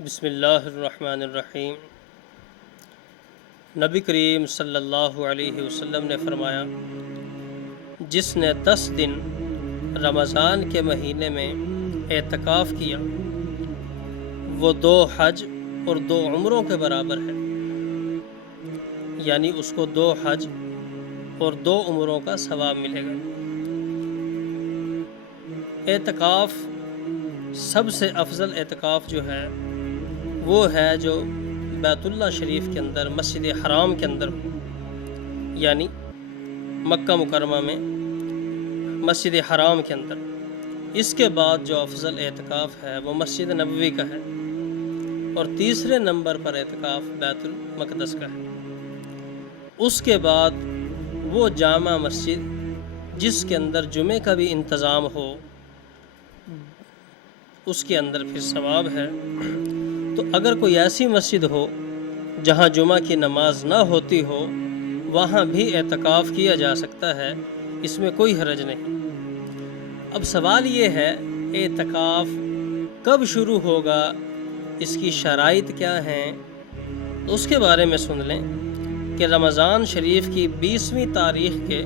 بسم اللہ الرحمن الرحیم۔ نبی کریم صلی اللہ علیہ وسلم نے فرمایا، جس نے 10 دن رمضان کے مہینے میں اعتکاف کیا وہ 2 حج اور 2 عمروں کے برابر ہے، یعنی اس کو 2 حج اور 2 عمروں کا ثواب ملے گا۔ اعتکاف سب سے افضل اعتکاف جو ہے وہ ہے جو بیت اللہ شریف کے اندر مسجد حرام کے اندر ہو، یعنی مکہ مکرمہ میں مسجد حرام کے اندر۔ اس کے بعد جو افضل اعتکاف ہے وہ مسجد نبوی کا ہے، اور تیسرے نمبر پر اعتکاف بیت المقدس کا ہے۔ اس کے بعد وہ جامع مسجد جس کے اندر جمعے کا بھی انتظام ہو، اس کے اندر پھر ثواب ہے۔ تو اگر کوئی ایسی مسجد ہو جہاں جمعہ کی نماز نہ ہوتی ہو، وہاں بھی اعتکاف کیا جا سکتا ہے، اس میں کوئی حرج نہیں۔ اب سوال یہ ہے، اعتکاف کب شروع ہوگا، اس کی شرائط کیا ہیں؟ تو اس کے بارے میں سن لیں کہ رمضان شریف کی 20ویں تاریخ کے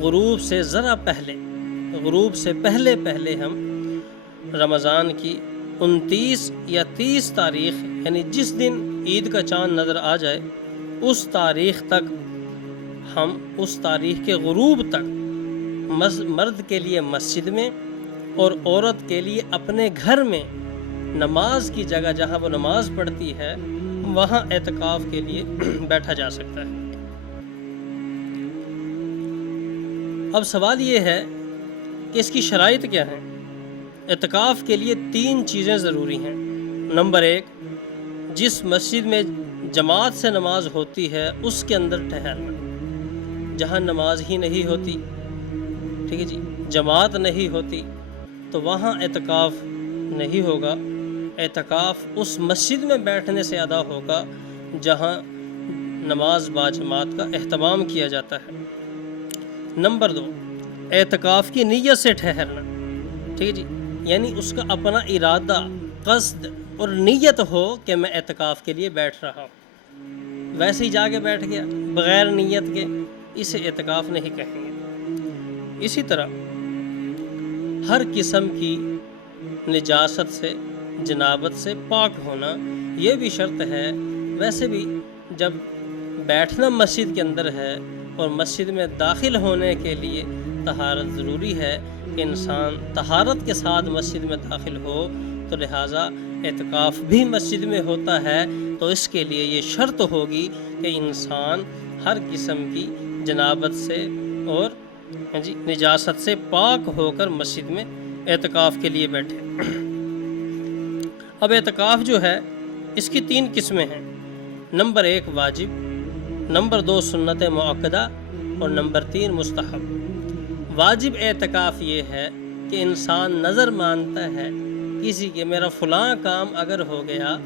غروب سے ذرا پہلے، غروب سے پہلے ہم رمضان کی 29 یا 30 تاریخ، یعنی جس دن عید کا چاند نظر آ جائے اس تاریخ تک، ہم اس تاریخ کے غروب تک مرد کے لیے مسجد میں اور عورت کے لیے اپنے گھر میں نماز کی جگہ جہاں وہ نماز پڑھتی ہے وہاں اعتکاف کے لیے بیٹھا جا سکتا ہے۔ اب سوال یہ ہے کہ اس کی شرائط کیا ہیں؟ اعتکاف کے لیے 3 چیزیں ضروری ہیں۔ نمبر 1، جس مسجد میں جماعت سے نماز ہوتی ہے اس کے اندر ٹھہرنا۔ جہاں نماز ہی نہیں ہوتی، ٹھیک ہے جی، جماعت نہیں ہوتی، تو وہاں اعتکاف نہیں ہوگا۔ اعتکاف اس مسجد میں بیٹھنے سے ادا ہوگا جہاں نماز با جماعت کا اہتمام کیا جاتا ہے۔ نمبر 2، اعتکاف کی نیت سے ٹھہرنا، ٹھیک ہے جی، یعنی اس کا اپنا ارادہ، قصد اور نیت ہو کہ میں اعتکاف کے لیے بیٹھ رہا ہوں۔ ویسے ہی جا کے بیٹھ گیا بغیر نیت کے، اسے اعتکاف نہیں کہیں گے۔ اسی طرح ہر قسم کی نجاست سے، جنابت سے پاک ہونا یہ بھی شرط ہے۔ ویسے بھی جب بیٹھنا مسجد کے اندر ہے اور مسجد میں داخل ہونے کے لیے طہارت ضروری ہے کہ انسان طہارت کے ساتھ مسجد میں داخل ہو، تو لہٰذا اعتکاف بھی مسجد میں ہوتا ہے، تو اس کے لیے یہ شرط ہوگی کہ انسان ہر قسم کی جنابت سے اور نجاست سے پاک ہو کر مسجد میں اعتکاف کے لیے بیٹھے۔ اب اعتکاف جو ہے اس کی 3 قسمیں ہیں۔ نمبر 1 واجب، نمبر 2 سنت مؤکدہ، اور نمبر 3 مستحب۔ واجب اعتکاف یہ ہے کہ انسان نظر مانتا ہے کسی کے، میرا فلاں کام اگر ہو گیا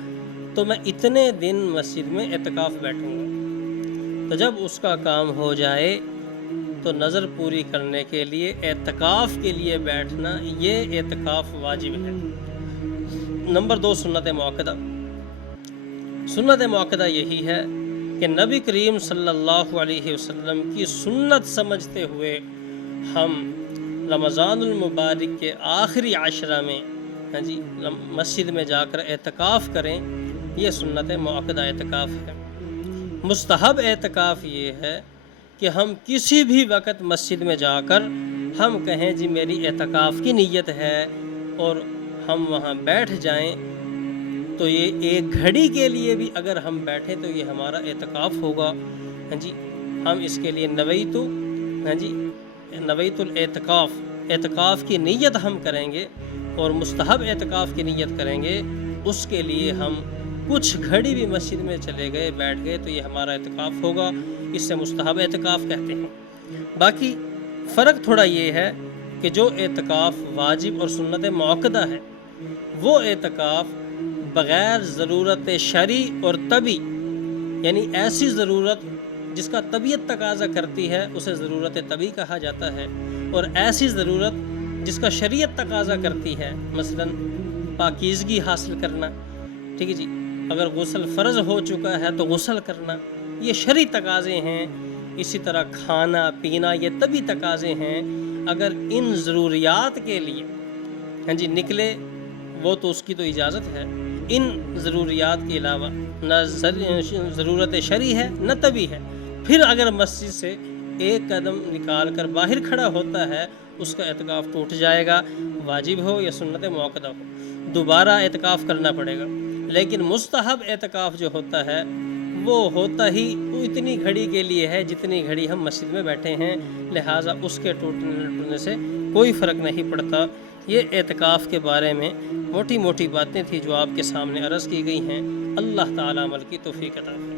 تو میں اتنے دن مسجد میں اعتکاف بیٹھوں گا۔ تو جب اس کا کام ہو جائے تو نظر پوری کرنے کے لیے اعتکاف کے لیے بیٹھنا، یہ اعتکاف واجب ہے۔ نمبر 2 سنت مؤکدہ۔ سنت مؤکدہ یہی ہے کہ نبی کریم صلی اللہ علیہ وسلم کی سنت سمجھتے ہوئے ہم رمضان المبارک کے آخری عشرہ میں مسجد میں جا کر اعتکاف کریں، یہ سنت مؤکدہ اعتکاف ہے۔ مستحب اعتکاف یہ ہے کہ ہم کسی بھی وقت مسجد میں جا کر ہم کہیں جی میری اعتکاف کی نیت ہے، اور ہم وہاں بیٹھ جائیں، تو یہ 1 گھڑی کے لیے بھی اگر ہم بیٹھیں تو یہ ہمارا اعتکاف ہوگا۔ ہم اس کے لیے نویت الاعتکاف، اعتکاف کی نیت ہم کریں گے، اور مستحب اعتکاف کی نیت کریں گے۔ اس کے لیے ہم کچھ گھڑی بھی مسجد میں چلے گئے، بیٹھ گئے، تو یہ ہمارا اعتکاف ہوگا۔ اس سے مستحب اعتکاف کہتے ہیں۔ باقی فرق تھوڑا یہ ہے کہ جو اعتکاف واجب اور سنت مؤکدہ ہے، وہ اعتکاف بغیر ضرورت شرعی اور طبی، یعنی ایسی ضرورت جس کا طبیعت تقاضا کرتی ہے اسے ضرورت طبی کہا جاتا ہے، اور ایسی ضرورت جس کا شریعت تقاضا کرتی ہے، مثلا پاکیزگی حاصل کرنا، ٹھیک ہے جی، اگر غسل فرض ہو چکا ہے تو غسل کرنا، یہ شرعی تقاضے ہیں۔ اسی طرح کھانا پینا یہ طبی تقاضے ہیں۔ اگر ان ضروریات کے لیے ہاں جی نکلے وہ تو اس کی تو اجازت ہے، ان ضروریات کے علاوہ نہ ضرورت شرعی ہے نہ طبی ہے، پھر اگر مسجد سے ایک قدم نکال کر باہر کھڑا ہوتا ہے اس کا اعتکاف ٹوٹ جائے گا، واجب ہو یا سنت موقدہ ہو، دوبارہ اعتکاف کرنا پڑے گا۔ لیکن مستحب اعتکاف جو ہوتا ہے وہ ہوتا ہی اتنی گھڑی کے لیے ہے جتنی گھڑی ہم مسجد میں بیٹھے ہیں، لہٰذا اس کے ٹوٹنے سے کوئی فرق نہیں پڑتا۔ یہ اعتکاف کے بارے میں موٹی موٹی باتیں تھیں جو آپ کے سامنے عرض کی گئی ہیں۔ اللہ تعالیٰ عمل کی توفیق عطا فرمائے۔